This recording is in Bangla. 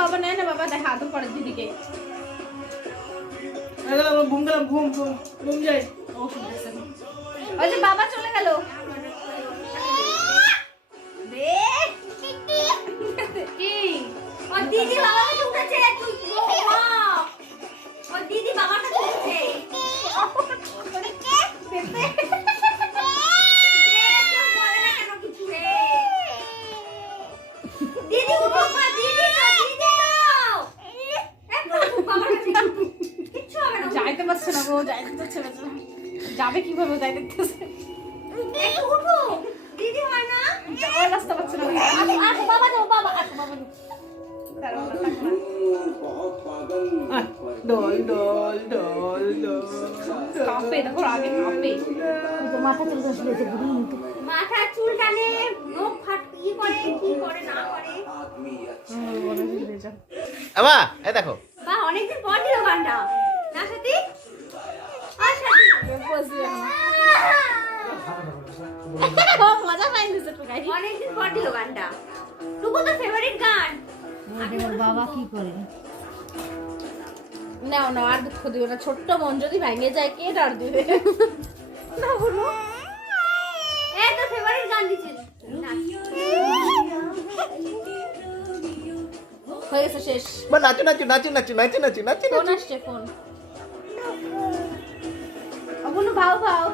বাবা নেয় না বাবা দেখা তো পরে দিদিকে ঘুম যাই ওই যে বাবা চলে গেল কি ও দিদি বাবাকে উঠেছে তুই ও দিদি বাবাকে উঠেছে দিদি উঠো মা দিদি তো কিচ্ছু হবে না যাইতে পারছে না গো যাইতে পারছে না যাবে কিভাবে যাই দেখতেছে একটু উঠো দিদি হয় না যাওয়ার রাস্তা পাচ্ছে না আসো বাবা যাও বাবা আসো বাবা ডল ডল ডল ডল কাঁপে দেখো আগে কাঁপে মাথা চুল আসলে মাথা চুল টানে নখ ফাট কি করে না করে আবা এই দেখো বা অনেকদিন পর দিল গানটা না সাথী আর সাথী মজা পাইনি তো গাই অনেকদিন পর দিল গানটা টুকু তো ফেভারিট গান বাবা কি করে নাও নাও আর দুঃখ দিও না ছোট্ট মন যদি ভেঙে যায় কে ডার দিবে না বলো এই তো ফেভারিট গান দিছিস হয়ে গেছে শেষ বা নাচো নাচো নাচো নাচো নাচো নাচো নাচো ফোন আসছে ফোন অবনু ভাও ভাও